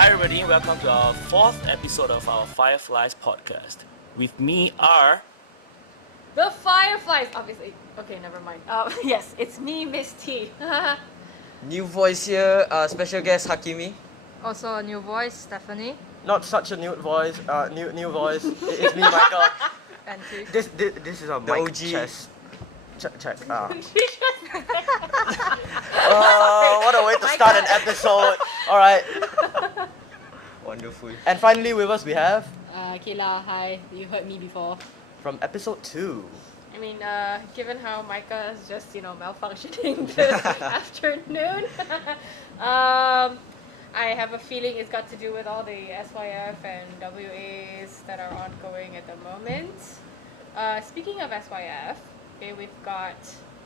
Hi everybody, welcome to our fourth episode of our Fireflies Podcast. With me are... The Fireflies, obviously. Okay, never mind. Yes, it's me, Miss T. New voice here, special guest Hakimi. Also a new voice, Stephanie. Not such a new voice. New voice. It's me, Michael. And T. This is a The mic OG. chest. Check. What a way to start an episode. All right. Wonderful. And finally, with us we have Kayla, hi. You heard me before. from episode 2. I mean, given how Micah is just, malfunctioning this afternoon, I have a feeling it's got to do with all the SYF and WAs that are ongoing at the moment. Speaking of SYF, okay, we've got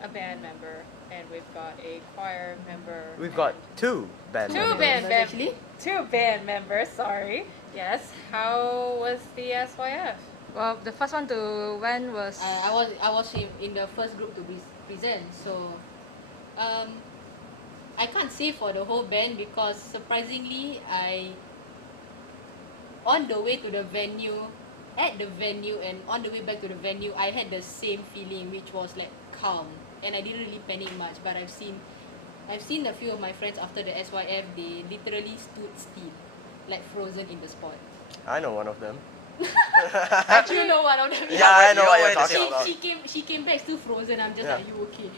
a band member and we've got a choir member. We've got 2 band members. Two band members, sorry. Yes. How was the SYF? Well, the first one to win was I was in the first group to be present, so I can't say for the whole band because surprisingly on the way to the venue, at the venue and on the way back to the venue, I had the same feeling, which was like calm, and I didn't really panic much. But I've seen a few of my friends after the SYF, they literally stood still, like frozen in the spot. I know one of them. You know what? Yeah, I know what you're talking about. She came back still frozen. I'm just Yeah. like, you okay?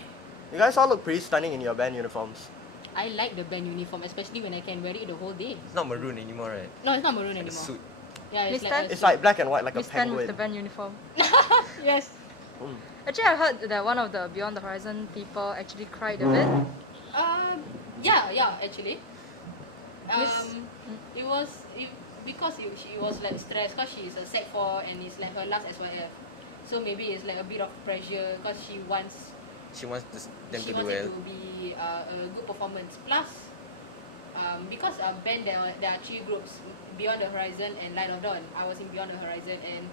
You guys all look pretty stunning in your band uniforms. I like the band uniform, especially when I can wear it the whole day. It's not maroon anymore, right? No, it's not maroon The anymore. suit. Yeah, it's Miss like Tan? a It's like black and white, like a Miss Tan with the penguin. band uniform. yes. Actually, I heard that one of the Beyond the Horizon people actually cried a bit. Yeah, actually. Miss- Because she was like stressed because she is a Sec 4 and it's like her last SYF. So maybe it's like a bit of pressure because she wants Them she to do wants it well. to be a good performance. Plus, because band there are 3 groups, Beyond the Horizon and Light of Dawn. I was in Beyond the Horizon, and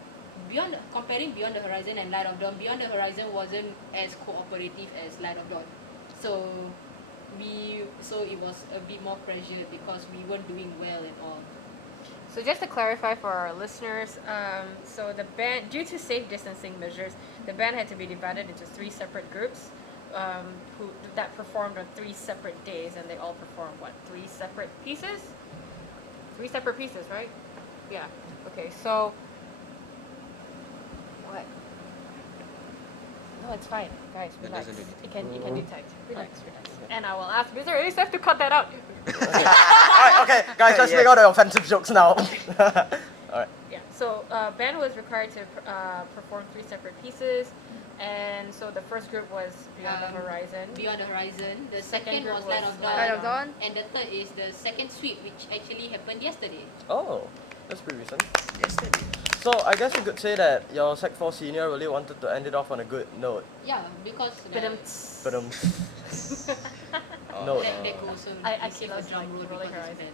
comparing Beyond the Horizon and Light of Dawn, Beyond the Horizon wasn't as cooperative as Light of Dawn. So it was a bit more pressure because we weren't doing well at all. So just to clarify for our listeners, so the band, due to safe distancing measures, the band had to be divided into 3 separate groups that performed on 3 separate days, and they all performed, 3 separate pieces? 3 separate pieces, right? Yeah. Okay, so... What? No, it's fine. Guys, That relax. doesn't do You can detect. Relax. And I will ask Mr. Elisa to cut that out. Alright, okay, guys, let's make all the offensive jokes now. Alright. Yeah, so band was required to perform 3 separate pieces, and so the first group was Beyond the Horizon. Beyond the Horizon. The second group was was Light of Dawn. Light of Dawn. And the third is the second sweep, which actually happened yesterday. Oh, that's pretty recent. Yesterday. So I guess you could say that your Sec 4 senior really wanted to end it off on a good note. Yeah, because But But Oh, No. that could also I receive actually a drum roll rolling because her it's eyes.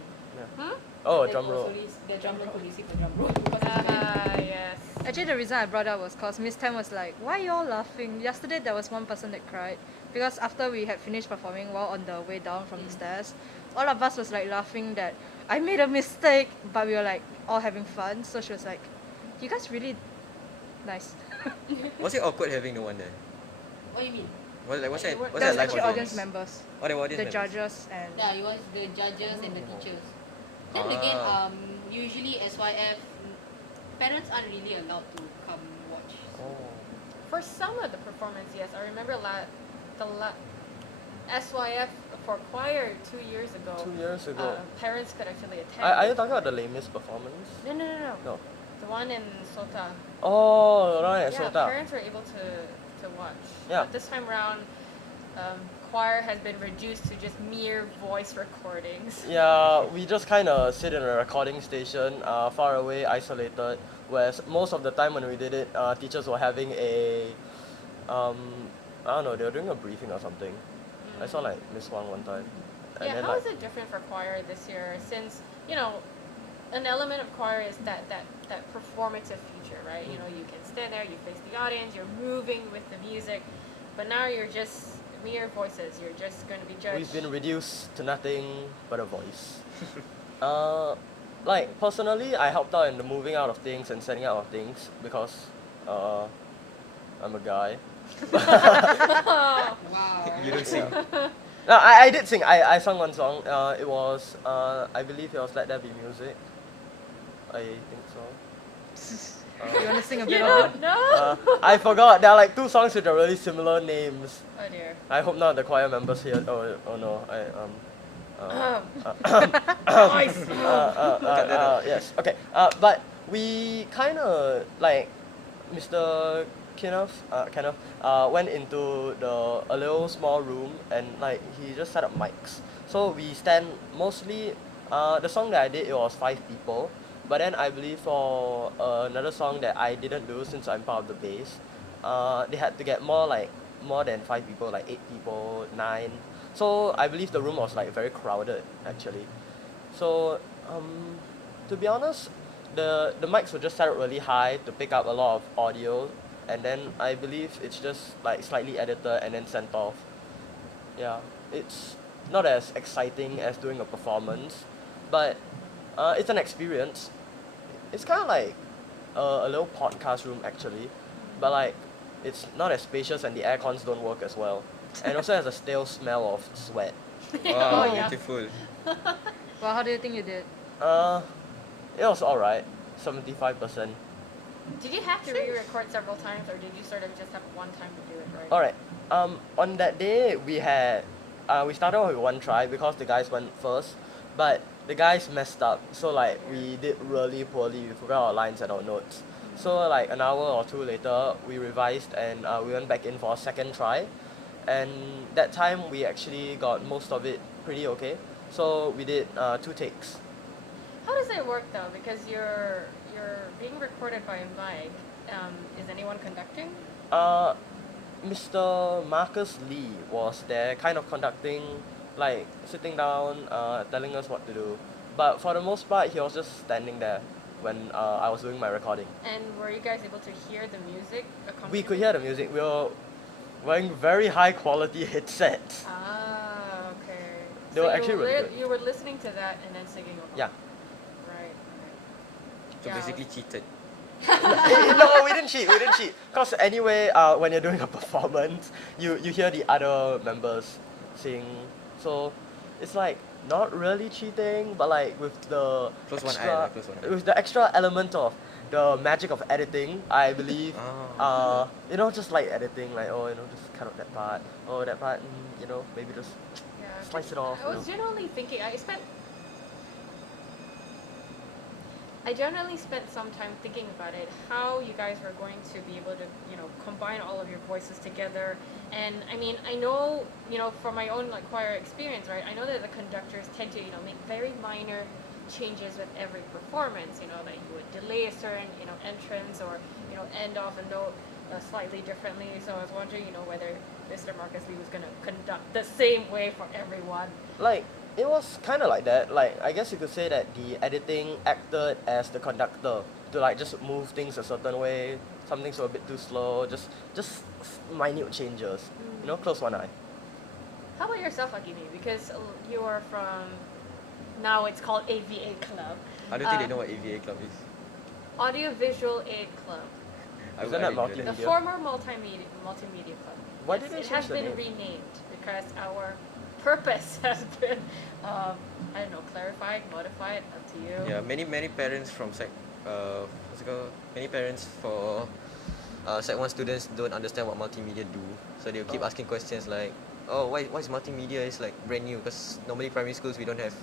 band. oh, a That drum could roll. also the drum roll could receive a drum roll because it's band. Yes. Actually, the reason I brought up was because Miss Tan was like, "Why you all laughing?" Yesterday, there was one person that cried because after we had finished performing, while on the way down from the stairs, all of us was like laughing that I made a mistake, but we were like all having fun. So she was like, "You guys really nice." Was it awkward having no one there? What do you mean? What's There that There was live actually audience audience? members, Oh, there were audience the members. judges, and Yeah, it was the judges and the teachers. Then again, usually SYF, parents aren't really allowed to come watch. Oh. For some of the performance, yes. I remember SYF for choir 2 years ago. 2 years ago. Parents could actually attend. Are you talking about the lamest performance? No. No. The one in Sota. Oh, right, Yeah, Sota. parents were able to watch. Yeah. But this time around, choir has been reduced to just mere voice recordings. Yeah, we just kind of sit in a recording station, far away, isolated. Whereas most of the time when we did it, teachers were having I don't know, they were doing a briefing or something. I saw like Miss Wang one time. And Yeah, then how like, is it different for choir this year? Since, an element of choir is that performative feature, right? You know, you can stand there, you face the audience, you're moving with the music, but now you're just mere voices. You're just going to be judged. we've been reduced to nothing but a voice. Like personally, I helped out in the moving out of things and setting out of things because I'm a guy. Wow. You don't sing. No, I did sing. I sung one song. It was I believe it was Let There Be Music. I think so. You want to sing a You bit of don't it? know? I forgot. There are like two songs with really similar names. Oh dear. I hope not the choir members here. Oh no. Nice. Yes. Okay. But we kind of like Mr. Kenneth went into a little small room and like he just set up mics. So we stand mostly. The song that I did, it was 5 people. But then I believe for another song that I didn't do since I'm part of the bass, they had to get more than 5 people, like 8 people, 9. So I believe the room was like very crowded actually. So to be honest, the mics were just set up really high to pick up a lot of audio, and then I believe it's just like slightly edited and then sent off. Yeah, it's not as exciting as doing a performance, but it's an experience. It's kind of like a little podcast room actually, but like it's not as spacious and the air cons don't work as well, and also has a stale smell of sweat. Wow, yeah. beautiful. Well, how do you think you did? It was alright, 75%. Did you have to re-record several times, or did you sort of just have one time to do it right? Alright. On that day we started off with one try because the guys went first, but the guys messed up. So like we did really poorly. We forgot our lines and our notes. So like an hour or two later, we revised and we went back in for a second try, and that time we actually got most of it pretty okay. So we did 2 takes. How does it work though? Because you're being recorded by a mic. Is anyone conducting? Mr. Marcus Lee was there, kind of conducting, like sitting down, telling us what to do. But for the most part, he was just standing there when I was doing my recording. And were you guys able to hear the music? We could hear the music. We were wearing very high quality headsets. Ah, okay. They were actually really good. You were listening to that and then singing along. Yeah. Right. So Yeah, basically cheated. No, we didn't cheat. We didn't cheat. Cause anyway, when you're doing a performance, you hear the other members sing. So it's like not really cheating, but like with the Close one eye extra, lah, close one eye. with the extra element of the magic of editing, I believe. Ah. Just like editing, like just cut out that part. Oh, that part, maybe just Yeah. slice it off. I was generally thinking. I generally spent some time thinking about it, how you guys were going to be able to, combine all of your voices together. And I mean, I know, from my own like choir experience, right? I know that the conductors tend to, make very minor changes with every performance. That you would delay a certain, entrance or, end off a note slightly differently. So I was wondering, whether Mr. Marcus Lee was going to conduct the same way for everyone. Like, it was kind of like that. Like, I guess you could say that the editing acted as the conductor to like just move things a certain way. Some things were a bit too slow. Just minute changes. Close one eye. How about yourself, Akini? Because you are from, now it's called AVA Club. I don't think they know what AVA Club is. Audiovisual Aid Club. Isn't that The multimedia? former multimedia club. Why Yes, did they it change has the been name? renamed because our purpose has been, clarified, modified, up to you. Yeah, many parents from many parents for Sec 1 students don't understand what multimedia do. So they'll keep asking questions like, oh, why is multimedia is like brand new? Because normally primary schools we don't have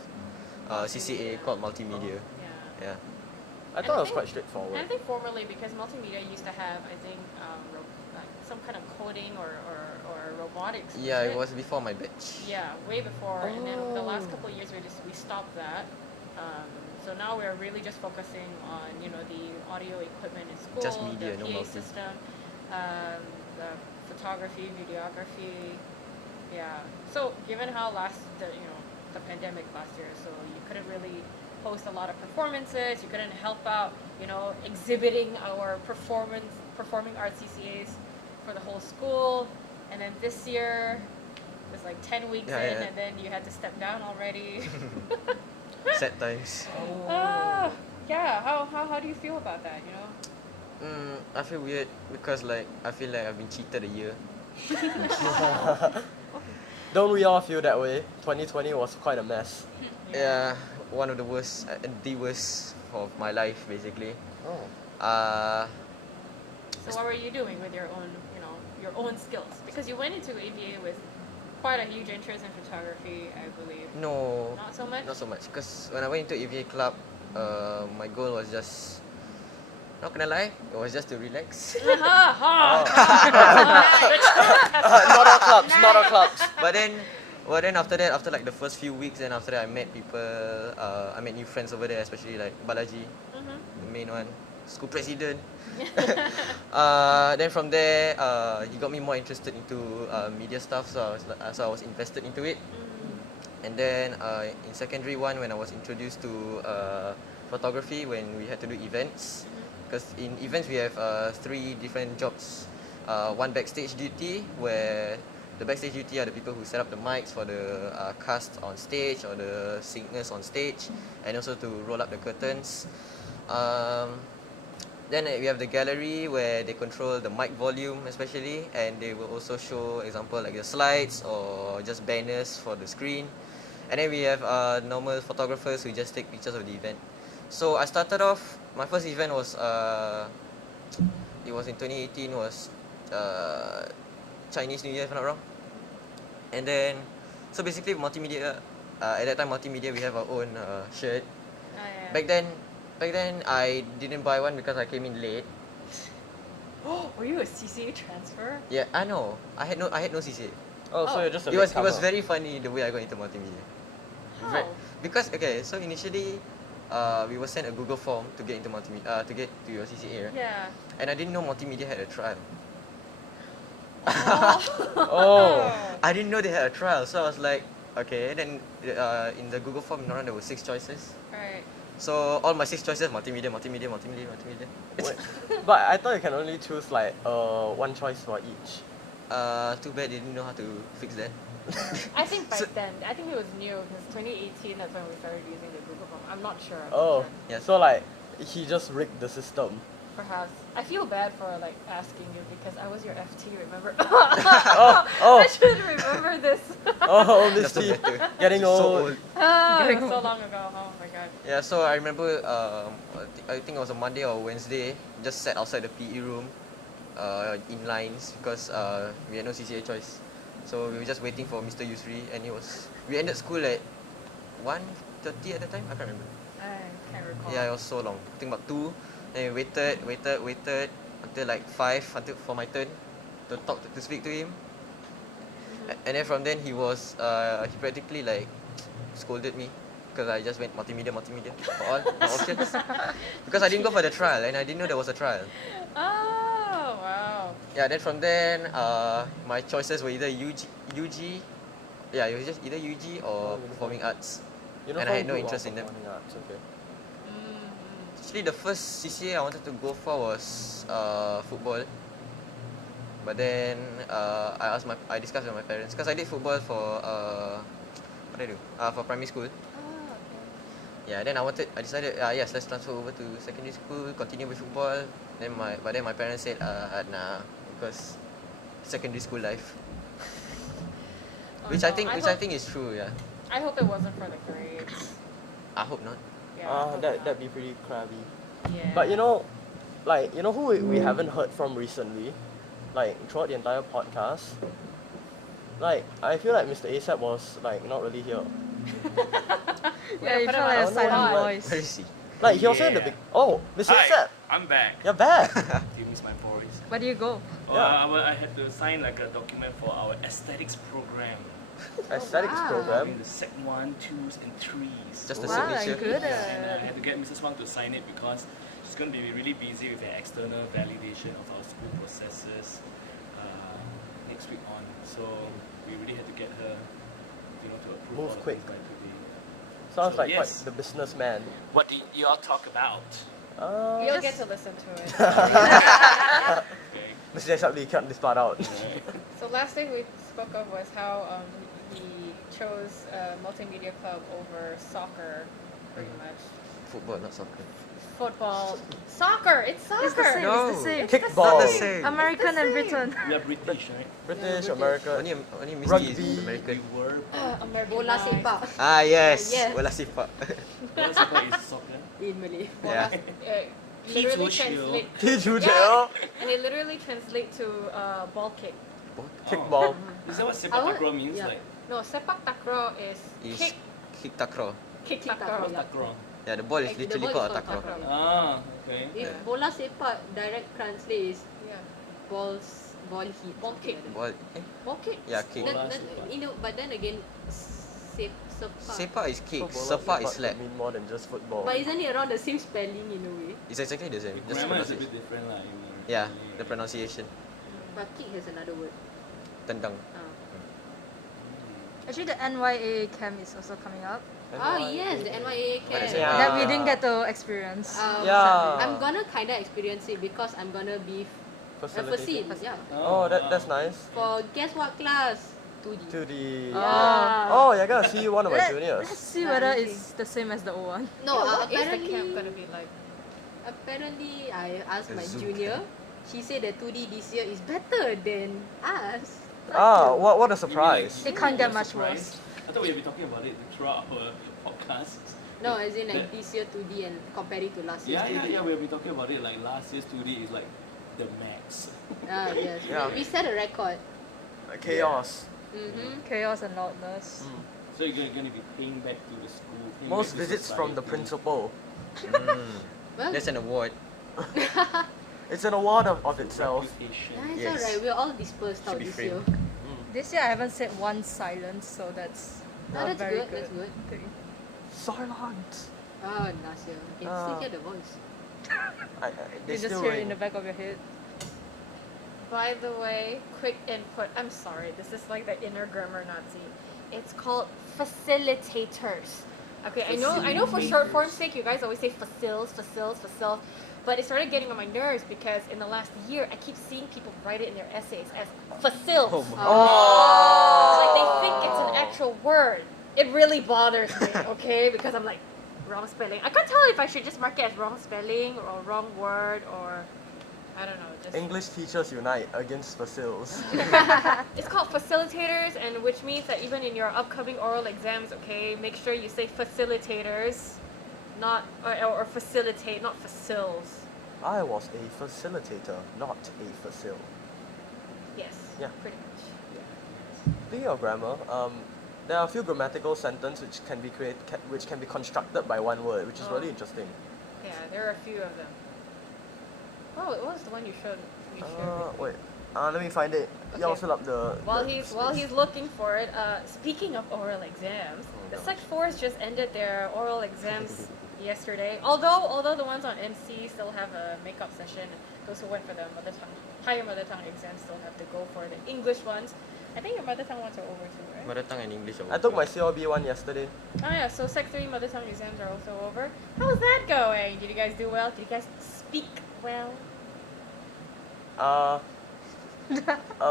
CCA called multimedia. Yeah. Yeah. I thought it was quite straightforward. And I think formerly, because multimedia used to have, I think, like some kind of coding or robotics. Yeah, wasn't it was before my batch. Yeah, way before. And then the last couple of years, we stopped that. So now we're really just focusing on, the audio equipment in school, Just media, the no PA multi. system, the photography, videography. Yeah. So given how the pandemic last year, so you couldn't really host a lot of performances. You couldn't help out, exhibiting our performing arts CCAs for the whole school. And then this year, it was like 10 weeks Yeah, in, yeah. and then you had to step down already. Sad times. Yeah. How do you feel about that? You know. I feel weird because like I feel like I've been cheated a year. Don't we all feel that way? 2020 was quite a mess. Yeah, one of the worst, the worst of my life basically. Oh. So what were you doing with your own, your own skills? Because you went into AVA with quite a huge interest in photography, I believe. No, Not so much. not so much. Because when I went into AVA club, my goal was just, not gonna lie, it was just to relax. Not all clubs. But then after that, after like the first few weeks, then after that I met people, I met new friends over there, especially like Balaji, the main one, school president. Then from there, he got me more interested into media stuff, so I was invested into it. And then in secondary one, when I was introduced to photography, when we had to do events, because in events we have 3 different jobs. One backstage duty, where the backstage duty are the people who set up the mics for the cast on stage or the singers on stage, and also to roll up the curtains. Then we have the gallery where they control the mic volume especially, and they will also show example like the slides or just banners for the screen. And then we have normal photographers who just take pictures of the event. So I started off, my first event was, it was in 2018, was Chinese New Year if I'm not wrong. And then, so basically multimedia, at that time multimedia we have our own shirt. Yeah. Back then I didn't buy one because I came in late. Were you a CCA transfer? Yeah, I know. I had no CCA. Oh, so you're just a It was latecomer. very funny the way I got into multimedia. How? Because okay, so initially we were sent a Google form to get into multimedia, to get to your CCA, right? Yeah. And I didn't know multimedia had a trial. Oh. I didn't know they had a trial, so I was like, okay. Then in the Google form, there were 6 choices. Right. So all my 6 choices, multimedia. Wait, but I thought you can only choose like one choice for each. Too bad they didn't know how to fix that. I think back then, I think it was new because 2018. That's when we started using the Google Form. I'm not sure. Oh, Yeah. so like he just rigged the system. Perhaps. I feel bad for like asking you because I was your FT. Remember? Oh. I should remember this. Oh, That's so Misty, better. getting So old. old. Like so long ago. Oh my god. Yeah, so I remember, I think it was a Monday or Wednesday, just sat outside the PE room, in lines because we had no CCA choice. So we were just waiting for Mr. Yusri, and we ended school at 1:30 at the time. I can't remember. I can't recall. Yeah, it was so long. I think about 2. Then we waited until like 5 until for my turn to speak to him. And then from then he practically like scolded me because I just went multimedia for all my options. Because I didn't go for the trial and I didn't know there was a trial. Oh wow. Yeah, then from then my choices were either UG. Yeah, it was just either UG or performing arts. And I had no interest in them. Okay. Actually, the first CCA I wanted to go for was football. But then I discussed with my parents because I did football for what did I do? For primary school. Oh, okay. Yeah, then I decided yes, let's transfer over to secondary school, continue with football. But then my parents said nah, because secondary school life. Oh, Which no, I think is true, yeah. I hope it wasn't for the grades. I hope not. Yeah. I hope not. That'd be pretty crabby. Yeah. But you know who we haven't heard from recently, like throughout the entire podcast. Like I feel like Mr. ASAP was like not really here. Yeah, you put felt him like on a the silent spot. voice. Where is he? Like he also in the big. Oh, Mr. Hi, ASAP, I'm back. you're back. Do you miss my voice? Where do you go? I had to sign like a document for our aesthetics program. Aesthetics wow. program. In the Sec 1, 2s, and 3s. Just a Wow, signature. good. And I had to get Mrs. Wang to sign it because she's going to be really busy with the external validation of our school processes next week on. So we really had to get her, to approve Move all the quick. things by today. Sounds So, like yes. quite the businessman. What did y'all talk about? You'll get to listen to it. Okay. Mr. ASAP, you cut this part out. So last thing we spoke of was how we chose multimedia club over soccer pretty much. Football, not soccer. Football, soccer. It's soccer. It's the same. No. It's the same. Kickball. the same. American and Britain. We are British, right? British, Yeah, America. Only Misty Rugby. is American. We were. American Bola guys. sepak Ah yes, Yes. bola sepak. Bola sepak is soccer. in Malay. Yeah. Literally Teach translate. Tijuja. And it literally translate to ball kick. Kickball. Is that what sepak I want- takraw means? yeah. Like No, sepak takraw is Is kick takraw. takraw. Yeah. takraw. Yeah, the ball is Like, the literally ball is called a called takraw. takraw. Ah, okay. If Yeah. bola sepak direct translate is Yeah. ball hit. Ball something kick. like that. Ball. Ball kick. Yeah, kick. Bola That, sepak. you know, but then again, sepak. Sepak is kick. So bola Sepak is sepak slap. could mean more than just football. But isn't it around the same spelling in a way? It's exactly the same. The Just grammar is a pronunciation. bit different, like. Yeah, the pronunciation. But kick has another word. Tendang. Ah. Actually, the NYAA camp is also coming up Oh yes, the NYAA But it's camp. Yeah. that we didn't get to experience. Yeah. I'm gonna kinda experience it because I'm gonna be a Facilitator. facil. Yeah. Oh, that's nice. For guess what class? 2D. To the. Yeah. Oh, yeah, I gotta see one of my Let's juniors. see Yeah, whether let me it's the same as the old one. No, What is the apparently, camp gonna be like? apparently I asked my Zoom junior. She said that 2D this year is better than us. Ah, what a You mean surprise. It can't get you're much surprised? I thought we had been talking about it throughout our podcast. No, as in like That- this year 2D and comparing to last year's Yeah, 2D. we have been talking about it. Like last year's 2D is like the max. Ah, yes. Yeah. We set a record. Chaos. Mm-hmm. Chaos and loudness. So you're gonna be paying back to the school. paying Most back to visits from the society. principal. Well, That's an award. It's an award of itself. Reputation. yeah, it's Yes. alright. We're all dispersed Should out be this framed. year. This year I haven't said one silence, so that's Oh, a that's very good. That's good. thing. Silence. Oh, last year. You can still hear the voice. They You just still hear it ring. in the back of your head. By the way, quick input. I'm sorry, this is like the inner grammar Nazi. It's called facilitators. Okay, I know for short form's sake you guys always say facils, but it started getting on my nerves because in the last year I keep seeing people write it in their essays as facils. Like they think it's an actual word. It really bothers me, okay? Because I'm like, wrong spelling. I can't tell if I should just mark it as wrong spelling or wrong word or I don't know. Just English teachers unite against facils. It's called facilitators, and which means that even in your upcoming oral exams, okay, make sure you say facilitators, not or facilitate, not facils. I was a facilitator, not a facil. Yes. Yeah. Pretty much. Speaking of grammar, there are a few grammatical sentences which can be constructed by one word, which is really interesting. Yeah, there are a few of them. Oh, what was the one you showed? You shared with me? Wait, let me find it. Y'all Okay. fill up the. While the he's space. looking for it, speaking of oral exams, the Sec 4s just ended their oral exams yesterday. Although the ones on MC still have a makeup session, those who went for the higher mother tongue exams still have to go for the English ones. I think your mother tongue ones are over too, right? Mother tongue and English. I took my CLB one yesterday. Oh yeah, so Sec 3 mother tongue exams are also over. How's that going? Did you guys do well? Did you guys speak well?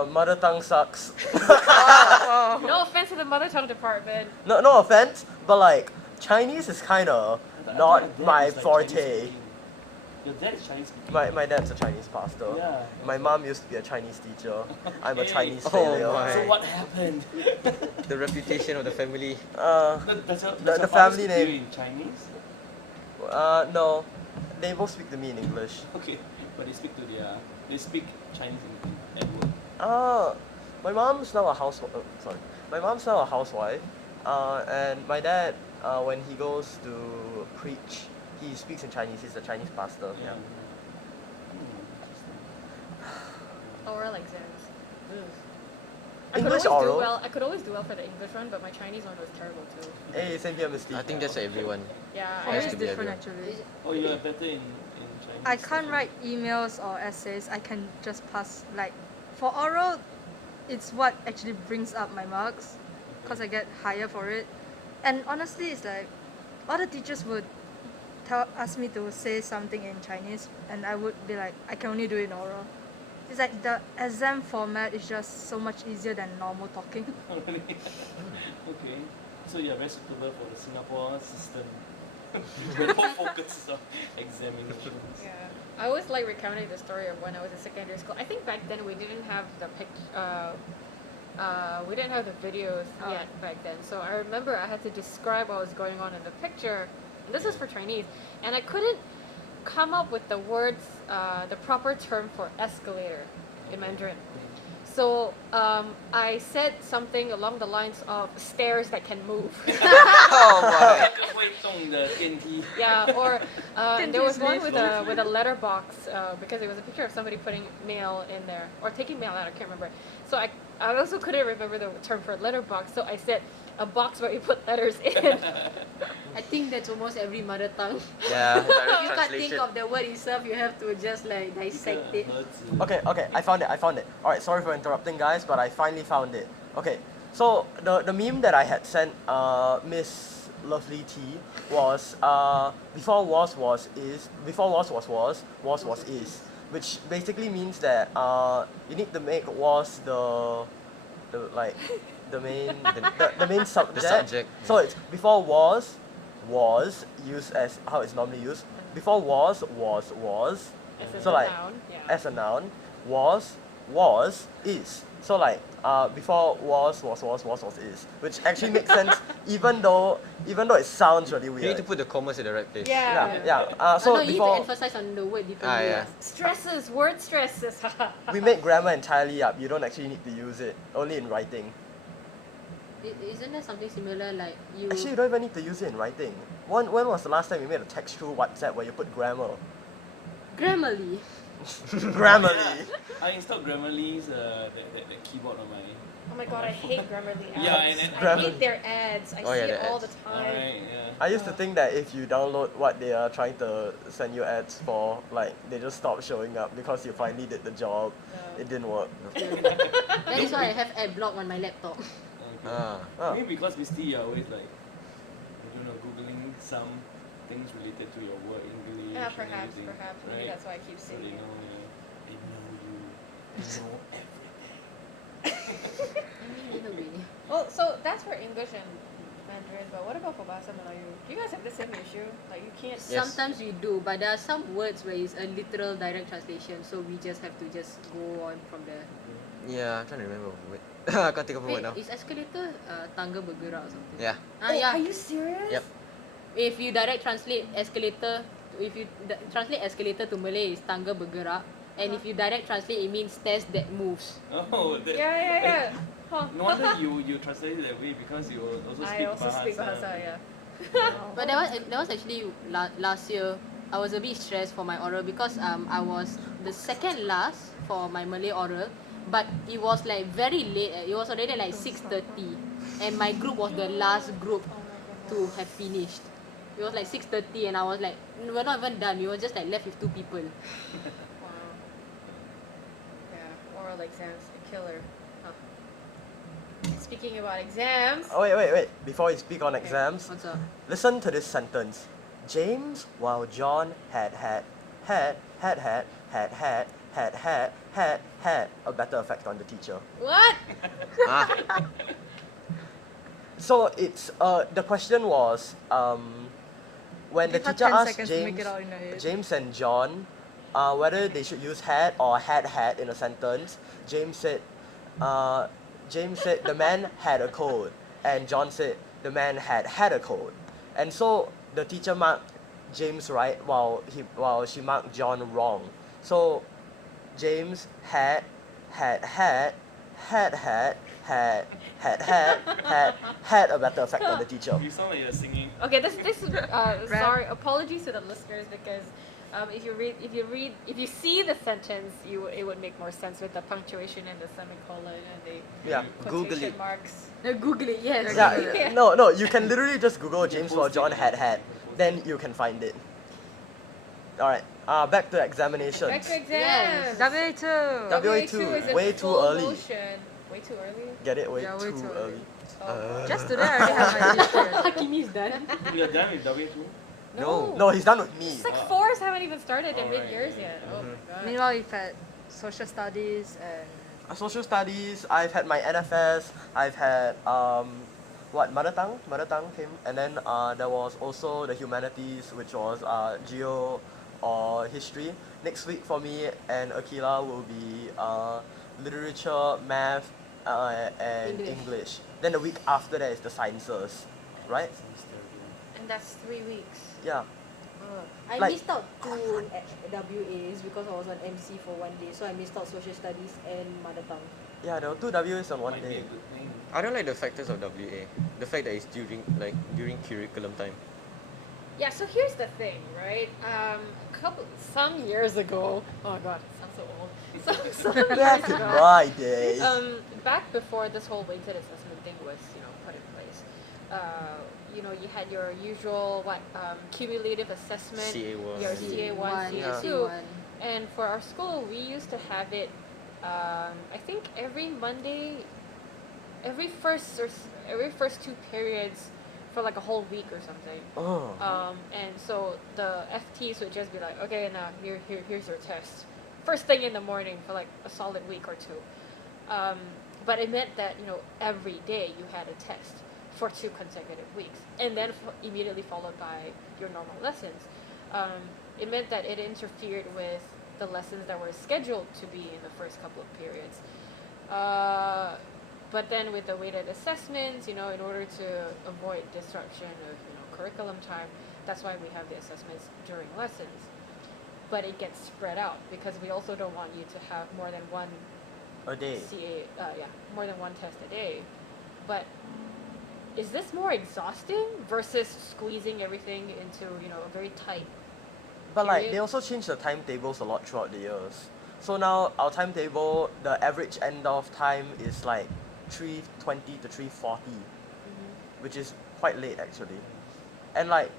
Mother tongue sucks. No offense to the mother tongue department. No offense, but like Chinese is kind of I thought not your dad my is, like, forte. Chinese speaking. Your dad is Chinese speaking. My dad's a Chinese pastor. Yeah. My mom used to be a Chinese teacher. I'm a Hey. Chinese Oh failure. my. So what happened? The reputation of the family. Does your The father family speak to you name. in Chinese? No, they both speak to me in English. Okay, but they speak Chinese at work. My mom's now a housewife. Sorry, my mom's now a housewife. And my dad, when he goes to preach, he speaks in Chinese. He's a Chinese pastor. Yeah. Oral exams. Ugh. English oral? I could always do well for the English one, but my Chinese one was terrible too. Hey, same here, Misty. I think that's for everyone. Yeah, For I me Has it's to be different everyone. actually. Oh, you are better in Chinese. I can't write emails or essays. I can just pass. Like for oral, it's what actually brings up my marks, cause I get higher for it. And honestly, it's like all the teachers would ask me to say something in Chinese, and I would be like, I can only do it in oral. It's like the exam format is just so much easier than normal talking. Oh, really? Okay. So you are very suitable for the Singapore system. The whole focus is on examinations. Yeah. I always like recounting the story of when I was in secondary school. I think back then we didn't have the we didn't have the videos yet back then. So I remember I had to describe what was going on in the picture. And this was for Chinese, and I couldn't come up with the words, the proper term for escalator in Mandarin. So I said something along the lines of stairs that can move. Oh my. 会动的电梯。 Yeah, or there was one with a letterbox because it was a picture of somebody putting mail in there or taking mail out. I can't remember. So I also couldn't remember the term for letterbox. So I said a box where you put letters in. I think that's almost every mother tongue. Yeah. If you can't Translation. think of the word itself, you have to just like dissect it. Okay, I found it. Alright, sorry for interrupting, guys, but I finally found it. Okay, so the meme that I had sent Miss Lovely T was before was is, which basically means that you need to make was the main subject. subject, So it's before was used as how it's normally used. Before was. As So a like noun, yeah. as a noun, was is. So like before was is, which actually makes sense even though it sounds really You weird. need to put the commas in the right place. Yeah. So no, you need to before emphasize on the word differently. yeah. Stresses, word stresses. we make grammar entirely up, you don't actually need to use it, only in writing. Isn't there something similar like you? Actually, you don't even need to use it in writing. When was the last time you made a text through WhatsApp where you put grammar? Grammarly. Grammarly. I installed Grammarly's the keyboard on my. Oh my god, I hate Grammarly ads. Yeah, and I hate their ads. I Oh, see yeah, it the all the ads. time. Alright, yeah. I used to think that if you download what they are trying to send you ads for, like they just stop showing up because you finally did the job. No. It didn't work. That is why I have ad block on my laptop. Okay. Ah. Maybe because Misty, you're always like, I don't know, googling some things related to your work, English. Yeah, and perhaps. everything, Maybe right? that's why I keep So seeing they it. know, yeah, they know you. They know everything. In a way. Well, so that's for English and Mandarin, but what about for Bahasa Melayu? Do you guys have the same issue? Like you can't. Yes. Sometimes we do, but there are some words where it's a literal direct translation, so we just have to just go on from there. Yeah, I'm trying to remember the word. I can't think of a word Wait, now. is escalator tangga bergerak or something? Yeah. Yeah. Are you serious? Yep. If you direct translate escalator, if you translate escalator to Malay, is tangga bergerak, and if you direct translate, it means stairs that moves. Oh, that, Yeah. Huh. No wonder you translate it that way because you also speak I also speak Bahasa, yeah. But that was actually last year. I was a bit stressed for my oral because I was the second last for my Malay oral, but it was like very late. It was already like 6:30, and my group was the last group to have finished. It was like 6:30, and I was like, we're not even done. We were just like left with 2 people. Wow. Yeah, oral exams, a killer. Huh. Speaking about exams. Oh wait. Before you speak on exams, What's up? listen to this sentence. James, while John had a better effect on the teacher. What? Ah, So it's the question was when the Give her teacher 10 asked seconds to make it out in your head. James and John whether they should use had or had in a sentence, James said the man had a cold, and John said the man had a cold, and so the teacher marked James right while she marked John wrong. So James had a better effect on the teacher. You sound like you're singing. Okay, this is sorry. Apologies to the listeners because if you see the sentence, it would make more sense with the punctuation and the semicolon and the Yeah, Google quotation it. marks. Google it, yes. Yeah, no, you can literally just Google James while John had, then you can find it. Alright, back to examination. Back to exams. Yes. WA2. WA2, is in way too full early. motion. Way too early. Get it? Way Yeah, way too too early. Oh. Just today I already have my edition. Hakimi is done. You're done with W2? No, he's done with me. Sec 4s haven't even started in Alright, mid-years yeah. yet. Oh my god. Meanwhile, we've had social studies and Social studies, I've had my NFS, I've had mother tongue came, and then there was also the humanities, which was geo or history. Next week for me and Akila will be literature, math, and English. English. Then the week after that is the sciences, right? Semester, yeah. And that's 3 weeks. Yeah. I Like- missed out two WAs because I was on MC for one day, so I missed out social studies and mother tongue. Yeah, there were 2 Ws on one Might be day. a good thing. I don't like the factors of WA. The fact that it's during curriculum time. Yeah, so here's the thing, right? Some years ago, oh my god, it sounds so old. Some years Back in ago, my days. back before this whole weighted assessment thing was, put in place, you had your usual cumulative assessment, CA1. your CA1, One, Yeah. CA2, and for our school, we used to have it. I think every Monday, every first 2 periods for like a whole week or something. Oh. And so the FTs would just be like, okay, now here's your test. First thing in the morning for like a solid week or 2. But it meant that, every day you had a test for 2 consecutive weeks. And then immediately followed by your normal lessons. It meant that it interfered with the lessons that were scheduled to be in the first couple of periods. But then with the weighted assessments, in order to avoid disruption of curriculum time, that's why we have the assessments during lessons. But it gets spread out because we also don't want you to have more than one A day. more than one test a day. But is this more exhausting versus squeezing everything into a very tight? But like period? they also changed the timetables a lot throughout the years. So now our timetable, the average end of time is like 3:20 to 3:40, which is quite late actually. And like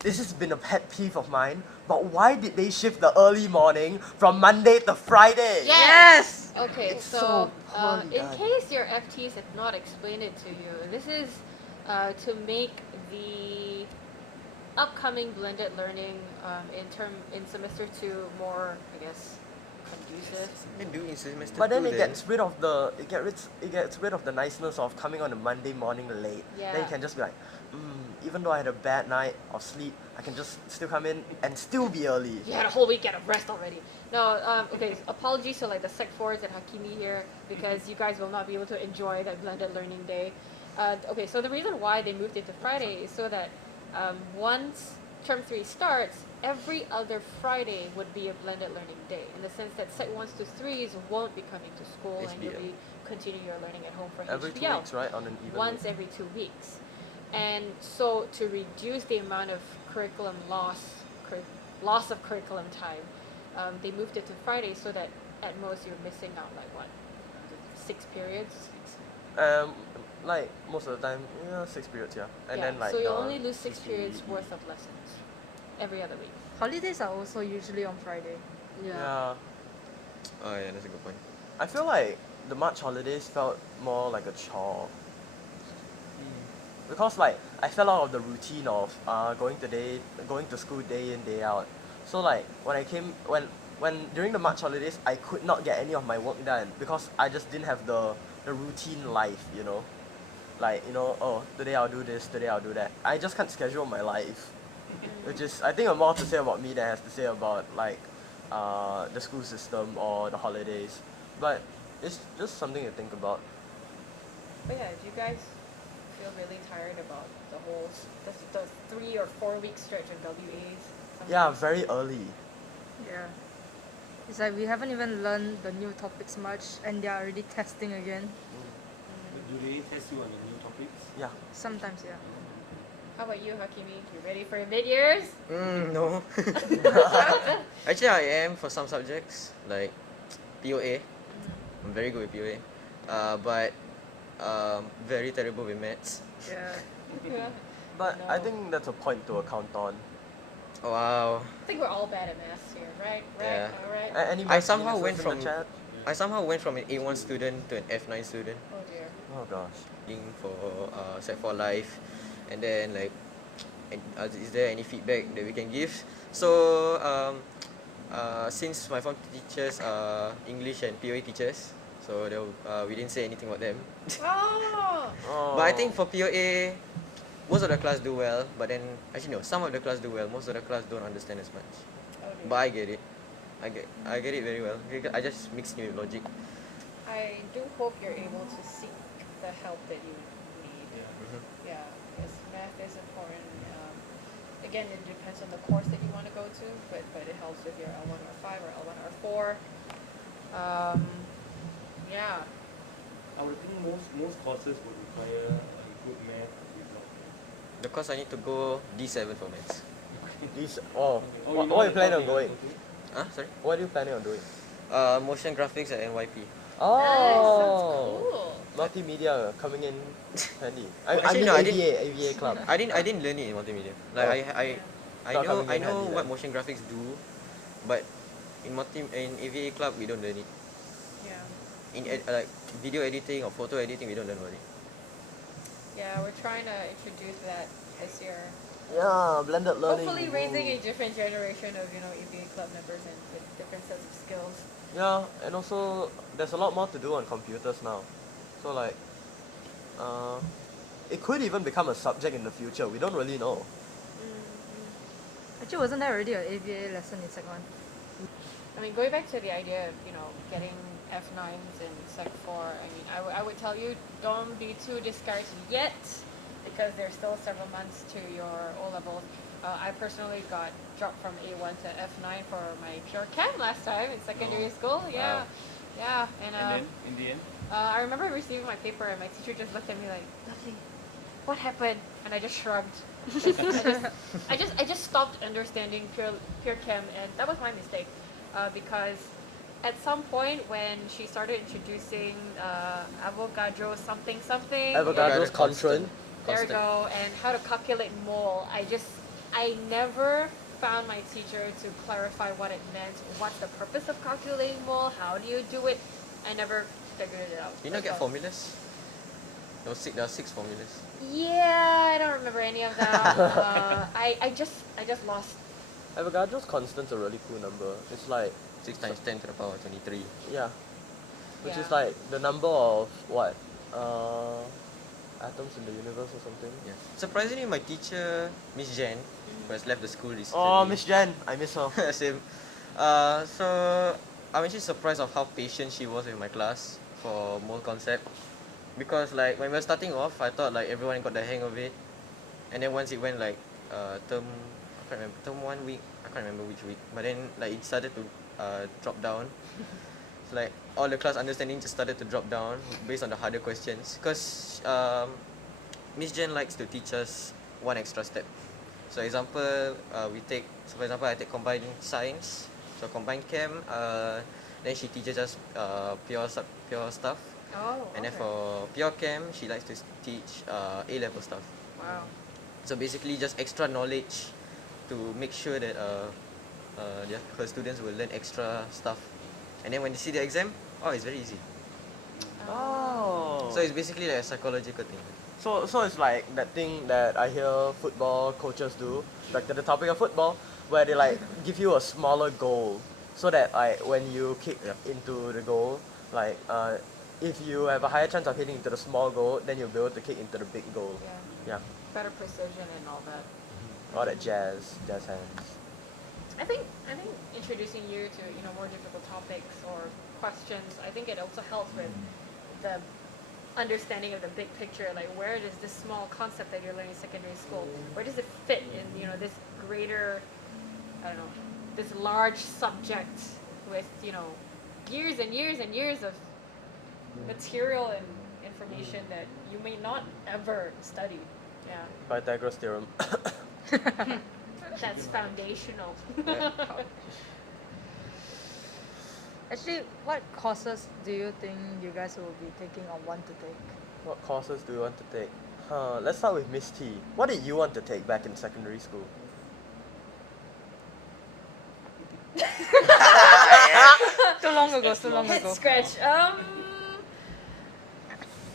this has been a pet peeve of mine, but why did they shift the early morning from Monday to Friday? Yes. Okay, It's so so poorly in done. case your FTs have not explained it to you, this is to make the upcoming blended learning in semester 2 more, I guess, conducive. Then do in semester But then 2 it gets rid of the niceness of coming on a Monday morning late. Then you Yeah. can just be like, even though I had a bad night of sleep, I can just still come in and still be early. You had a whole weekend of rest already. No, okay, apologies to like the Sec 4s and Hakimi here because you guys will not be able to enjoy that blended learning day. Okay, so the reason why they moved it to Friday is so that once term 3 starts, every other Friday would be a blended learning day in the sense that Sec 1s to 3s won't be coming to school and you'll HBL. be continuing your learning at home for Every 2 HBL. weeks, right? On an even Once week. every 2 weeks. And so to reduce the amount of curriculum loss of curriculum time, they moved it to Friday so that at most you're missing out like what, 6 periods? Like most of the time, 6 periods, yeah. And Yeah, then like so you the only lose 6 history, periods worth of lessons every other week. Holidays are also usually on Friday. Yeah. Oh yeah, that's a good point. I feel like the March holidays felt more like a chore. Because like I fell out of the routine of going to school day in, day out. So like when during the March holidays I could not get any of my work done because I just didn't have the routine life, Like, oh, today I'll do this, today I'll do that. I just can't schedule my life. Which is I think more to say about me than has to say about like the school system or the holidays. But it's just something to think about. But yeah, if you guys feel really tired about the whole the 3 or 4 week stretch of WAs, Yeah, very early. Yeah. It's like we haven't even learned the new topics much and they are already testing again. Do they test you on the new topics? Yeah. Sometimes, yeah. How about you, Hakimi? You ready for your mid-years? No. Actually, I am for some subjects like POA. I'm very good with POA, but very terrible with maths. Yeah. Yeah. But I No. think that's a point to account on. Oh, wow. I think we're all bad at maths here, right? Yeah. All right. Any I math somehow geniuses went in the from- chat? I somehow went from an A1 student to an F9 student. Oh dear. Oh gosh. For Sec 4 life, and then like, is there any feedback that we can give? So since my form teachers are English and POA teachers, so we didn't say anything about them. Oh. Oh. But I think for POA, most of the class do well, but then actually no, some of the class do well. Most of the class don't understand as much. But I get it. I get it very well. I just mix it with logic. I do hope you're able to seek the help that you need. Yeah. Yeah, because math is important. Again, it depends on the course that you want to go to, but it helps if you're L1 or 5 or L1 or 4. Yeah. I would think most courses would require a good math result. The course I need to go D7 for maths. These, Oh, what, you know what are you the planning on course going? you're going Huh? Sorry? What are you planning on doing? Motion graphics at NYP. Oh, Nice, cool. multimedia coming in handy. I Actually, mean no, I AVA club. I didn't learn it in multimedia. Like I Not know coming in handy what then. motion graphics do, but in AVA club we don't learn it. Yeah. In like video editing or photo editing we don't learn about it. Yeah, we're trying to introduce that this year. Yeah, blended learning. Hopefully raising a different generation of, EVA club members and with different sets of skills. Yeah, and also there's a lot more to do on computers now. So like, it could even become a subject in the future. We don't really know. Actually, wasn't there already an AVA lesson in Sec 1? I mean, going back to the idea of, getting F9s in Sec 4, I mean, I would tell you, don't be too discouraged yet, because there's still several months to your O-levels. I personally got dropped from A1 to F9 for my pure chem last time in secondary school. Yeah, Wow. yeah. And then, in the end, I remember receiving my paper and my teacher just looked at me like, "Lovely, what happened?" And I just shrugged. I just stopped understanding pure chem, and that was my mistake, because at some point when she started introducing Avogadro something, Avogadro's constant. there we go, and how to calculate mole, I never found my teacher to clarify what it meant. What's the purpose of calculating mole? How do you do it? I never figured it out. You not get So- formulas? There are 6 formulas. Yeah, I don't remember any of that. I just lost. Avogadro's constant's a really cool number. It's like 6 times 10 to the power 23. yeah, which is Yeah. like the number of what atoms in the universe or something. Yeah. Surprisingly, my teacher, Miss Jen, who has left the school recently. Oh, Miss Jen, I miss her. Same. So I'm actually surprised of how patient she was with my class for mole concept, because like when we were starting off, I thought like everyone got the hang of it, and then once it went like term, I can't remember, term 1 week, I can't remember which week, but then like it started to drop down. So like all the class understanding just started to drop down based on the harder questions, because Miss Jen likes to teach us one extra step. So example, for example, I take combined science, so combined chem. Then she teaches us pure stuff, Oh, and then okay. for pure chem, she likes to teach A-level stuff. Wow. So basically, just extra knowledge to make sure that her students will learn extra stuff, and then when they see the exam, it's very easy. Oh. So it's basically like a psychological thing. So it's like that thing that I hear football coaches do, like to the topic of football, where they like give you a smaller goal, so that when you kick into the goal, like if you have a higher chance of hitting into the small goal, then you'll be able to kick into the big goal. Yeah. Yeah, Better precision and all that. all that jazz hands. I think introducing you to more difficult topics or questions, I think it also helps with the understanding of the big picture. Like, where does this small concept that you're learning in secondary school, where does it fit in this greater, I don't know, this large subject with years and years and years of material and information that you may not ever study. Yeah, Pythagoras theorem. that's foundational. Actually, what courses do you think you guys will be taking or want to take? What courses do you want to take? Let's start with Miss T. What did you want to take back in secondary school? Too long ago, too long Head ago. scratch.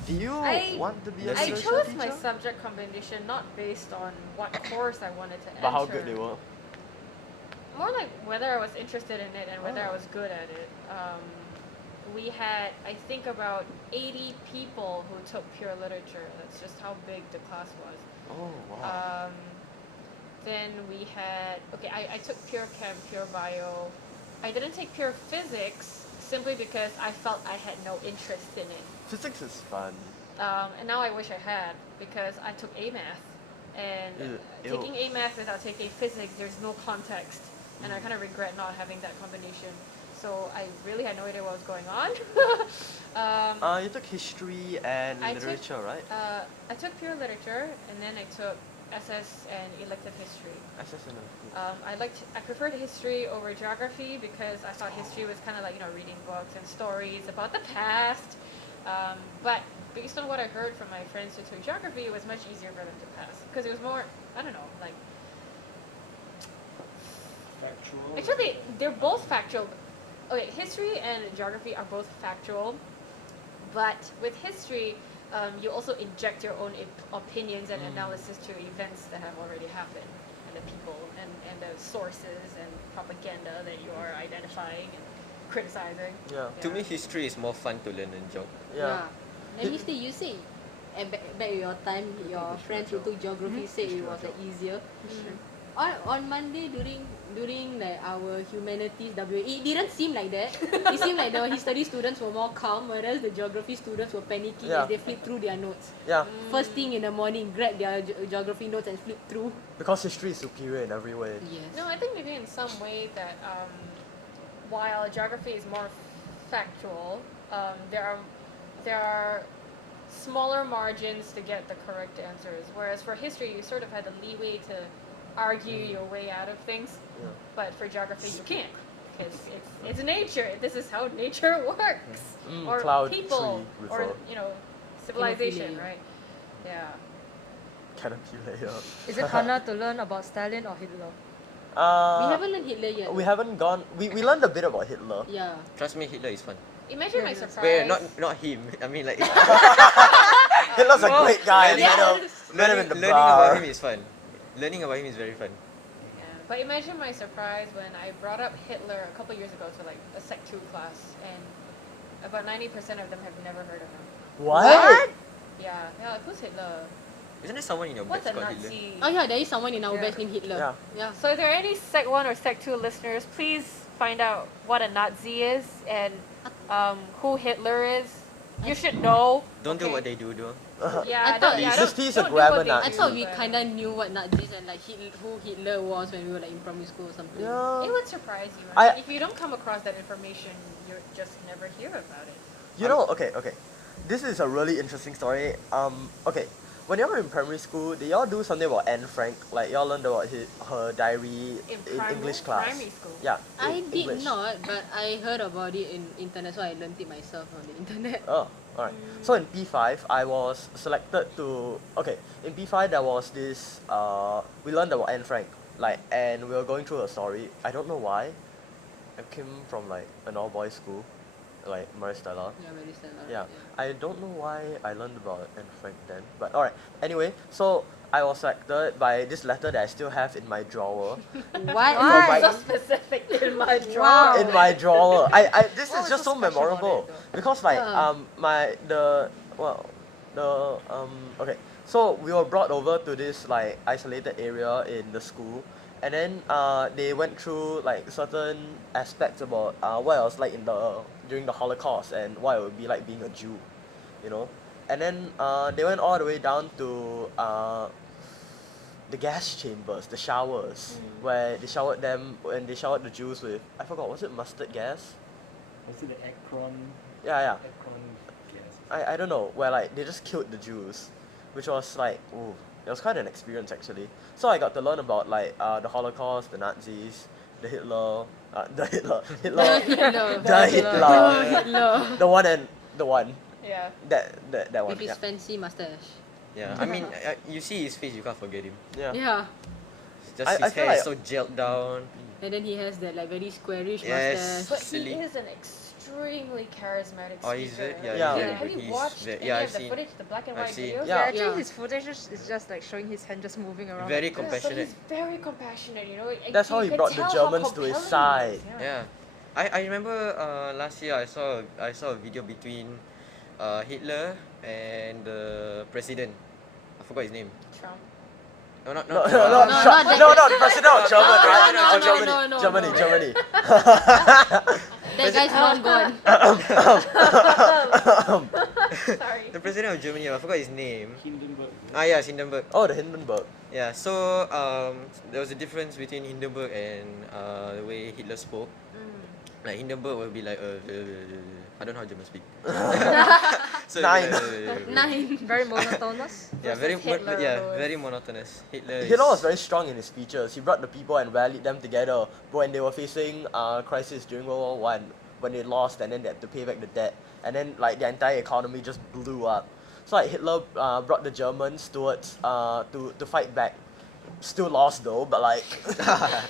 Do you I- want to be a I social chose teacher? my subject combination not based on what course I wanted to enter. But how good they were. More like whether I was interested in it and whether I was good at it. we had, I think, about 80 people who took pure literature. That's just how big the class was. Oh wow. Then we had, okay, I took pure chem, pure bio. I didn't take pure physics simply because I felt I had no interest in it. Physics is fun. And now I wish I had, because I took A math. And Ew. taking A math without taking physics, there's no context. And I kind of regret not having that combination. So I really had no idea what was going on. You took history and I took- literature, right? I took pure literature, and then I took SS and elective history. SSNL. I preferred history over geography because I thought history was kind of like, reading books and stories about the past. But based on what I heard from my friends who took geography, it was much easier for them to pass because it was more, I don't know, like, Factual. actually they're both factual. Okay, history and geography are both factual, but with history, you also inject your own opinions and analysis to events that have already happened, and the people and the sources and propaganda that you are identifying and criticizing. Yeah. To me, history is more fun to learn than geog. Yeah. Let me say, you say, and back in your time, your friends who took geography said it was like easier. On Monday during like our humanities WA, it didn't seem like that. It seemed like the history students were more calm, whereas the geography students were panicking Yeah. as they flipped through their notes. Yeah. First thing in the morning, grab their geography notes and flip through. Because history is superior in every way. Yes. No, I think maybe in some way that while geography is more factual, there are smaller margins to get the correct answers. Whereas for history, you sort of had the leeway to argue your way out of things. Yeah. But for geography, you can't, because it's nature. This is how nature works, or cloud, people, tree, or river. civilization, Canopy right? Yeah. Canopy layer. Is it harder to learn about Stalin or Hitler? We haven't learned Hitler yet. We haven't gone. We learned a bit about Hitler. Yeah. Trust me, Hitler is fun. Imagine my Yeah, surprise. Wait, not him. I mean, like Hitler's a great guy. Yeah. Met him in the learning bar. about him is fun. Learning about him is very fun. Yeah. But imagine my surprise when I brought up Hitler a couple years ago to like a Sec 2 class, and about 90% of them have never heard of him. What? Yeah, they're like, who's Hitler? Isn't there someone in your batch What's a called Hitler? Nazi? Oh yeah, there is someone in our Yeah. batch named Hitler. Yeah. Yeah. So if there are any Sec 1 or Sec 2 listeners, please find out what a Nazi is and who Hitler is. You should know. Don't do okay? what they do, though. Yeah, I thought yeah, Just he's a don't do grammar what they Nazi. I do, thought we but kinda knew what Nazis and like who Hitler was when we were like in primary school or something. Yeah. It would surprise you. I- If you don't come across that information, you just never hear about it. You know, okay. This is a really interesting story. Okay. When y'all were in primary school, did y'all do something about Anne Frank? Like y'all learned about her diary in English class. Primary school. Yeah. I in did English. not, but I heard about it in internet, so I learned it myself on the internet. Oh, alright. So in P5, I was selected to. Okay, in P5 there was this. We learned about Anne Frank, and we were going through her story. I don't know why. I came from like an all boys school, like Maristella. Yeah, very stellar. Yeah. I don't know why I learned about Anne Frank then, but alright. Anyway, so I was selected by this letter that I still have in my drawer. What? Why? So specific in my drawer. Wow. In my drawer. This What is was just so so special about memorable it, though? because like so we were brought over to this like isolated area in the school, and then they went through like certain aspects about what it was like during the Holocaust and what it would be like being a Jew, you know, and then they went all the way down to the gas chambers, the showers, where they showered them and they showered the Jews with, I forgot, was it mustard gas? Was it the Akron? Yeah. Akron gas. I don't know, where like they just killed the Jews, which was like, ooh, it was quite an experience actually. So I got to learn about like the Holocaust, the Nazis, the Hitler, Hitler. the Hitler, Hitler. the one, Yeah. that one, With his yeah. fancy mustache. Yeah, I mean, you see his face, you can't forget him. Yeah. Yeah. It's just I his feel hair is like- so gelled down. And then he has that like very squarish Yes. mustache. But Silly. he is an extremely charismatic Oh, is speaker. it? Yeah, Yeah. he's- Have you he's watched ve- any yeah, of I've the seen. footage, the black and I've white seen. videos? Yeah. Actually, Yeah. his footage is just like showing his hand just moving around. Very Yeah, so compassionate. he's very compassionate, you know. That's how you he can brought the tell how Germans to his compelling he side. is, Yeah. I remember last year I saw a video between Hitler and the president. I forgot his name. Trump. No, not No, not no, Trump. the president of German, right? no, Or no, Germany, no, no, Germany, no. Germany. That guy's long gone. Sorry. The president of Germany. I forgot his name. Hindenburg. Yeah, Hindenburg. Oh, the Hindenburg. Yeah, so there was a difference between Hindenburg and the way Hitler spoke. Like Hindenburg will be like, I don't know how German speak. So Nine. Nine. Very monotonous. Yeah, Versus Hitler was- very monotonous. Hitler. Hitler was very strong in his speeches. He brought the people and rallied them together when they were facing crisis during World War I, when they lost and then they had to pay back the debt, and then like the entire economy just blew up. So like Hitler brought the Germans towards to fight back. Still lost though, but like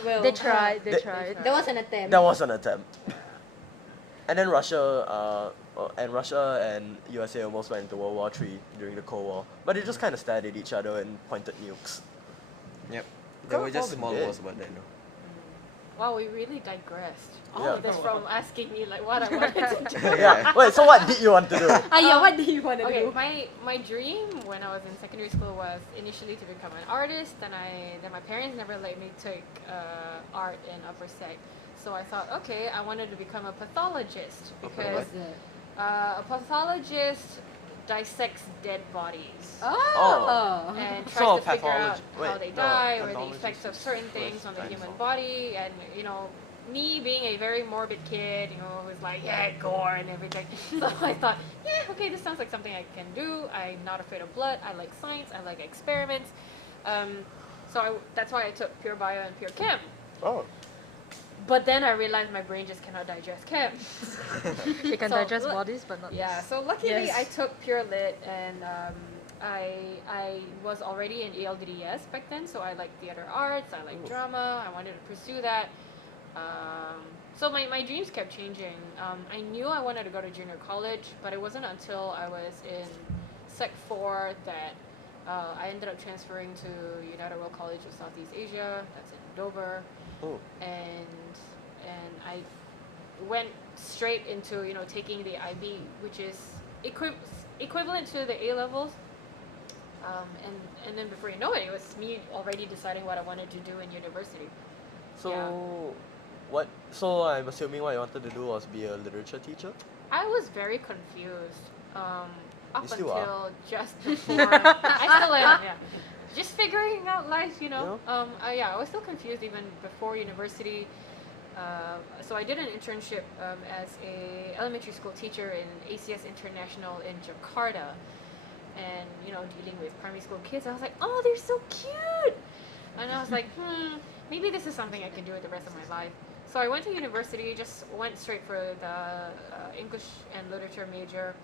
Well, They tried. They They- tried. There was an attempt. that was an attempt. And then Russia and USA almost went into World War III during the Cold War, but they just kind of stared at each other and pointed nukes. Yep. There were just Probably small did. wars about that, no? Wow, we really digressed. All Yeah. of this from asking me like what I wanted to do. Yeah. Wait. So what did you want to do? Yeah, what do you want to Okay, do? my dream when I was in secondary school was initially to become an artist. Then my parents never let me take art in upper sec, so I thought, okay, I wanted to become a pathologist because What's that? a pathologist dissects dead bodies Oh. and So tries to figure out pathology- how wait, they no, die or the pathologist effects of is certain things first on the human dinosaur. body. And me being a very morbid kid, who's like, yeah, gore and everything. So I thought, yeah, okay, this sounds like something I can do. I'm not afraid of blood. I like science. I like experiments. That's why I took pure bio and pure chem. Oh. But then I realized my brain just cannot digest chem. It can So, digest look- bodies, but not. Yeah, so luckily Yes. I took pure lit, and I was already in ELDDS back then, so I liked theater arts, I liked drama, I wanted to pursue that. So my dreams kept changing. I knew I wanted to go to junior college, but it wasn't until I was in Sec 4 that I ended up transferring to United World College of Southeast Asia, that's in Dover. Oh. And I went straight into taking the IB, which is equivalent to the A levels. And then before you know it, it was me already deciding what I wanted to do in university. So Yeah. So I'm assuming what you wanted to do was be a literature teacher. I was very confused up You still until are. just before. I still am, yeah. Just figuring out life, I was still confused even before university. So I did an internship as a elementary school teacher in ACS International in Jakarta, and dealing with primary school kids. I was like, oh, they're so cute, and I was like, maybe this is something I can do with the rest of my life. So I went to university, just went straight for the English and literature major.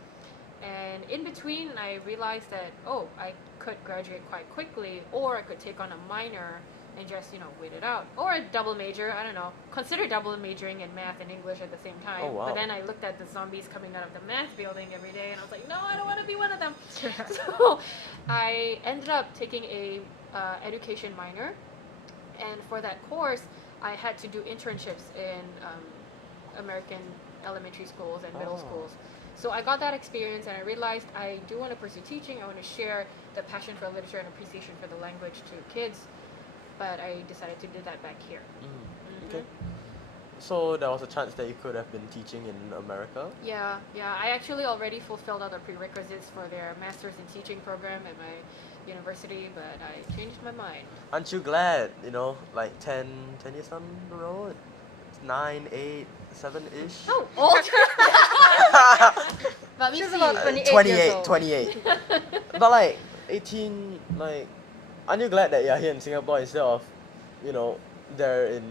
And in between, I realized that, I could graduate quite quickly, or I could take on a minor and just, wait it out. Or a double major, I don't know. Consider double majoring in math and English at the same time. Oh, wow. But then I looked at the zombies coming out of the math building every day, and I was like, no, I don't want to be one of them. So I ended up taking a education minor. And for that course, I had to do internships in American elementary schools and middle Oh. schools. So I got that experience, and I realized I do want to pursue teaching. I want to share the passion for literature and appreciation for the language to kids. But I decided to do that back here. Mhm. Okay. So there was a chance that you could have been teaching in America. Yeah. I actually already fulfilled all the prerequisites for their master's in teaching program at my university, but I changed my mind. Aren't you glad? Like 10 years down the road, 9, 8, 7-ish. Oh, old. But we She's see. about 28 years old. 28. But like 18, like, aren't you glad that you're here in Singapore instead of, there in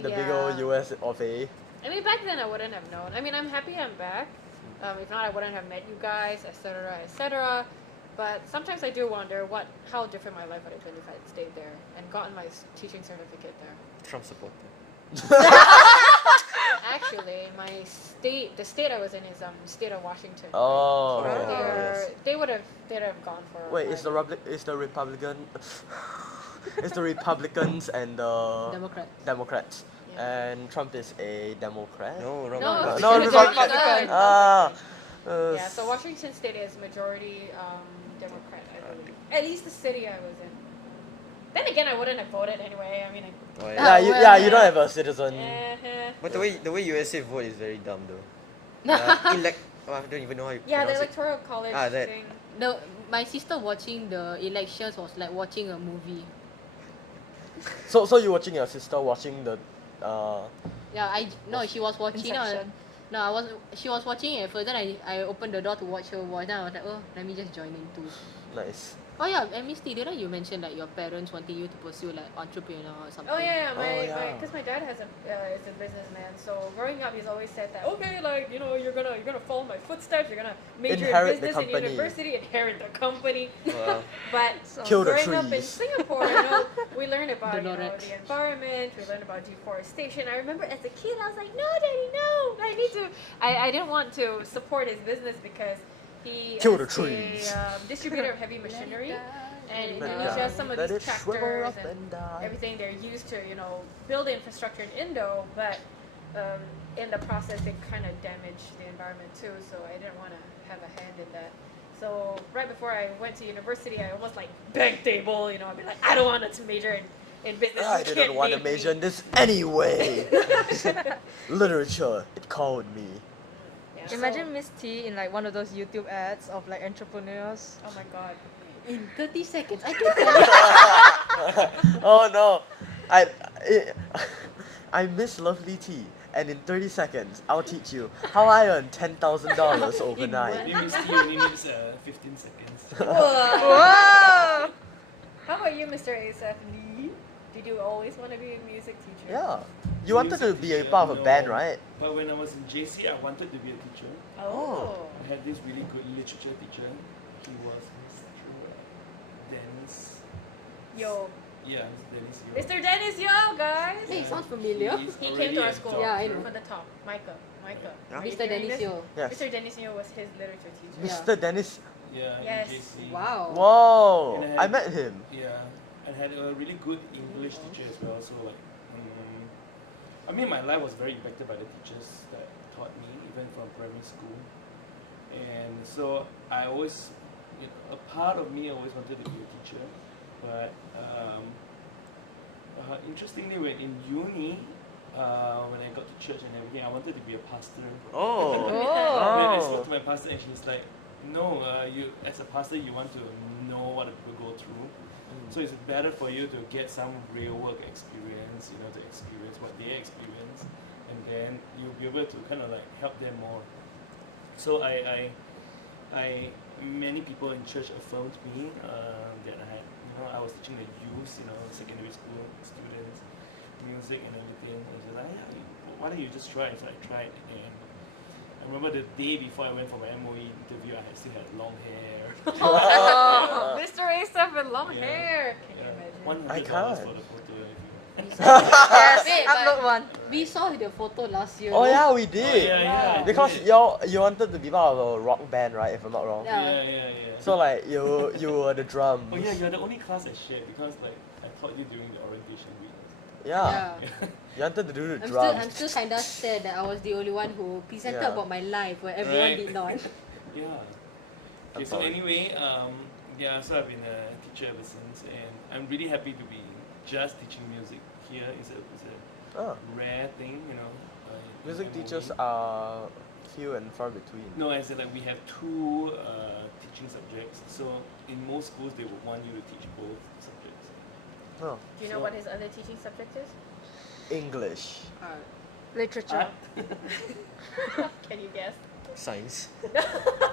the big old Yeah. US of A? I mean, back then I wouldn't have known. I mean, I'm happy I'm back. If not, I wouldn't have met you guys, etc., etc. But sometimes I do wonder how different my life would have been if I had stayed there and gotten my teaching certificate there. Trump supporter. Actually, the state I was in is state of Washington. Oh, Right? yes. They'd have gone for. Wait, is the Republican, it's the Republicans and the Democrat. Democrats. and Trump is a Democrat. No, wrong. No, No, Republican. Yeah, so Washington State is majority Democrat, I believe. At least the city I was in. Then again, I wouldn't have voted anyway. I mean, Oh, Yeah, you don't have a citizen. But the way USA vote is very dumb though. Oh, I don't even know how you yeah, the pronounce it. electoral college That. thing. No, my sister watching the elections was like watching a movie. So you watching your sister watching the Yeah, she was watching. Inception. She was watching it first. Then I opened the door to watch her watch. Then I was like, oh, let me just join in too. nice. Oh yeah, and Misty, didn't you mention like your parents wanting you to pursue like entrepreneur or something? Oh yeah, yeah. because my dad is a businessman. So growing up, he's always said that okay, like you're gonna follow my footsteps. You're gonna major Inherit in the business in company. university, inherit the company. Wow. But Kill the growing up in trees. Singapore, we learned about The the Lorex. environment. We learned about deforestation. I remember as a kid, I was like, no, Daddy, no, I need to. I didn't want to support his business because he Kill the is trees. a distributor of heavy machinery. And in Let it Indonesia, die. some of Let these it shrivel tractors up and and die. everything, they're used to, build the infrastructure in Indo, but in the process, they kind of damage the environment too, so I didn't want to have a hand in that. So right before I went to university, I almost like begged table, I'd be like, I don't want to major in business. I You didn't can't want to make me." major in this anyway. Literature, it called me. Yeah, so- Imagine Miss T in like one of those YouTube ads of like entrepreneurs. oh my god. In 30 seconds, I can tell you. Oh no, I miss Lovely Tea, and in 30 seconds, I'll teach you how I earn $10,000 overnight. Maybe Steve only needs 15 seconds. Whoa! How about you, Mr. Asaf Lee? Did you always want to be a music teacher? Yeah, you wanted to be a part of a band, right? But when I was in JC, I wanted to be a teacher. Oh. I had this really good literature teacher. He was Mr. Dennis. Yo. Yeah, Dennis. Mr. Dennis Yo, guys! Hey, sounds familiar. He came to our school. Yeah, I know. For the top. Micah. Yeah. Are you Mr. hearing Dennis this? Yo. Yes. Mr. Dennis Yo was his literature teacher. Mr. Dennis. Yeah, Yes. in JC. Wow. Whoa, And I met him. Yeah, and had a really good English teacher as well. So like, I mean, my life was very impacted by the teachers that taught me, even from primary school. And so I always, a part of me always wanted to be a teacher, but interestingly, when in uni, when I got to church and everything, I wanted to be a pastor. Oh. When I Oh. spoke to my pastor, and she was like, "No, you as a pastor, you want to know what the people go through. So it's better for you to get some real work experience, to experience what they experience, and then you'll be able to kind of like help them more." So many people in church affirmed me that I was teaching the youth, secondary school students, music and everything. And they were like, "Yeah, why don't you just try?" So I tried, and I remember the day before I went for my MOE interview, I still had long hair. Oh, Mr. Asaf with long Yeah. hair. Can you imagine? $100 I can't. for the photo. Yes, Wait, upload but- one. We saw the photo last year. Oh no? yeah, we Oh, did. yeah, I Because did. you wanted to be part of a rock band, right? If I'm not wrong. Yeah. Yeah. So like you were the drums. Oh yeah, you're the only class I shared because like I taught you during the orientation week. Yeah. Yeah. You wanted to do the I'm drums. still kinda sad that I was the only one who presented Yeah. about my life where everyone Right. did not. Yeah. Okay, I'm so sorry. anyway, so I've been a teacher ever since, and I'm really happy to be just teaching music here. It's a Oh. rare thing, in Music MOE. teachers are few and far between. No, I said like we have two teaching subjects. So in most schools, they would want you to teach both subjects. Oh. Do you know what his other teaching subject is? English. Literature. Can you guess? Science.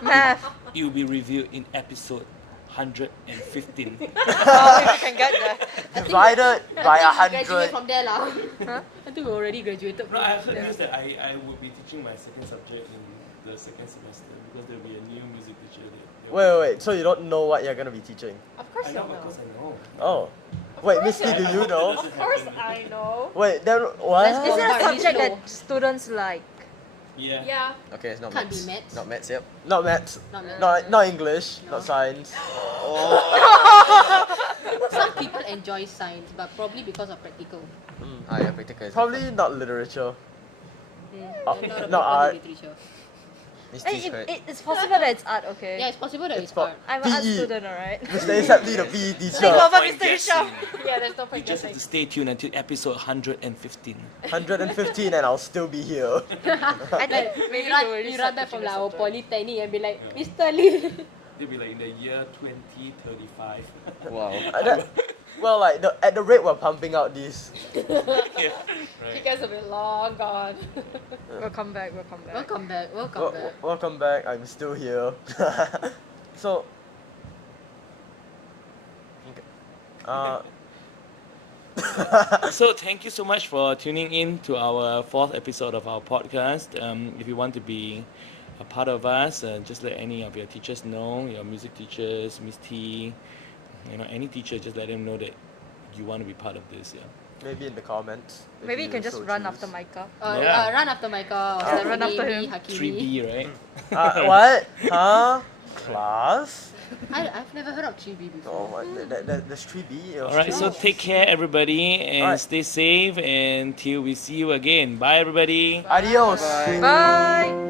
Math. It will be reviewed in episode 115. Oh, if you can get there. Divided by I think we 100. graduate from there lah. Huh? I think we already graduated from No, I heard there. news that I would be teaching my second subject in the second semester because there will be a new music teacher. Wait. So you don't know what you're gonna be teaching? Of course I you know, know. of course I know. Oh. Wait, course Misty, I do know. you know? Of course I know. Wait, then Let's what? go. Is it a Barney subject Slow. that students like? Yeah. Yeah. Okay, it's not Can't be maths. maths. Not maths, yep. Not maths. Not maths. Not English. No. Not science. Some people enjoy science, but probably because of practical. Yeah, practical. is Probably not literature. Not a not art. literature. Miss Hey, T's correct. it's possible that it's art, okay? Yeah, it's possible that it's po- art. I'm an art PE. student, alright? Mr. Asapli, the PE teacher. Take over, Point Mr. Hisham. guessing. Yeah, there's no You point just have guessing. to stay tuned until episode 115. 115 and I'll still be here. I think maybe You run, you already you start run back from teaching like our us polytechnic and be like, Yeah. Mr. Lee. They'll be like in the year 2035. Wow. Well, like at the rate we're pumping out these, Yeah, You right. guys have been long gone. We'll come back, we'll come back. Welcome back. Welcome wel- back. welcome back. I'm still here. So, uh, So thank you so much for tuning in to our 4th episode of our podcast. If you want to be a part of us, just let any of your teachers know, your music teachers, Miss T, any teacher, just let them know that you want to be part of this. Yeah. maybe in the comments. if Maybe you can just so run choose. after Micah. Yeah. Run after Michael. Run after him. 3B, right? What? Huh? Class? I've never heard of 3B before. Oh, what? There's 3B. It was All right. So 3B. take care, everybody, and Alright. stay safe until we see you again. Bye, everybody. Adios. Bye!